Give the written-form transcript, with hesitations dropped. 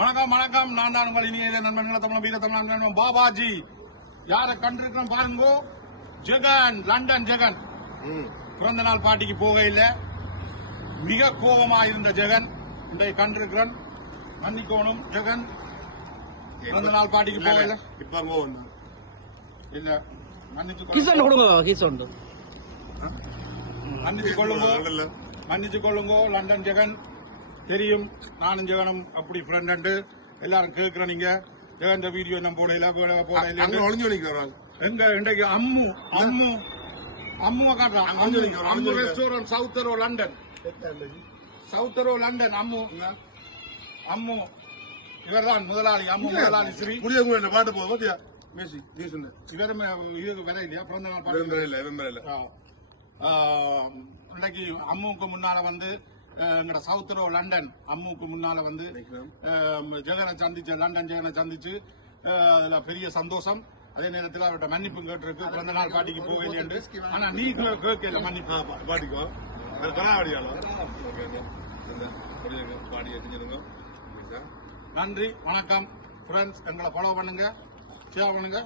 வணக்கம் வணக்கம். நான் தான் உங்கள் இனிய நண்பன்களை தமிழ் வீர தமிழ் பாபாஜி. யாரை கண்டிருக்கிறோம் பாருங்க, ஜெகன், லண்டன் ஜெகன். பிறந்த நாள் பாட்டிக்கு போகையில் மிக கோபமா இருந்த ஜெகன் இன்றைய கண்டிருக்கிறேன். மன்னிக்கோணும் ஜெகன், பிறந்த நாள் பாட்டிக்கு போகையில் இல்ல மன்னிச்சு கொள்ளுங்க லண்டன் ஜெகன். தெரியும் நானும் ஜெகனும் அப்படி ஃப்ரெண்ட் எல்லாரும் கேட்கிறேன். நீங்க ஜெகன் வீடியோ நம்ம போடல எங்க இன்றைக்கு அம்முவை காட்டுறான். அம்மு ரெஸ்டாரண்ட் சவுத்தரோ லண்டன் அம்மு இவர்தான் முதலாளி. அம்மு முதலாளி ஸ்ரீ பாட்டு போதியா மேசி நீ சொன்ன இவரும் இதுக்கு வர இல்லையா பிறந்த நாள் பாட்டு. இன்னைக்கு அம்முவுக்கு முன்னால வந்து எங்கட சவுத்தரோ லண்டன் அம்முக்கு முன்னால வந்து ஜெகனை சந்திச்சு லண்டன் ஜெகனை சந்திச்சு அதுல பெரிய சந்தோஷம். அதே நேரத்தில் அவர்கிட்ட மன்னிப்பு கேட்டிருக்கு பிறந்த நாள் பாட்டிக்கு போகலையே. ஆனா நீ கேட்கல மன்னிப்பு பாட்டிக்கோ நன்றி வணக்கம் ஃப்ரெண்ட்ஸ். எங்களை ஃபாலோ பண்ணுங்க, ஷேர் பண்ணுங்க.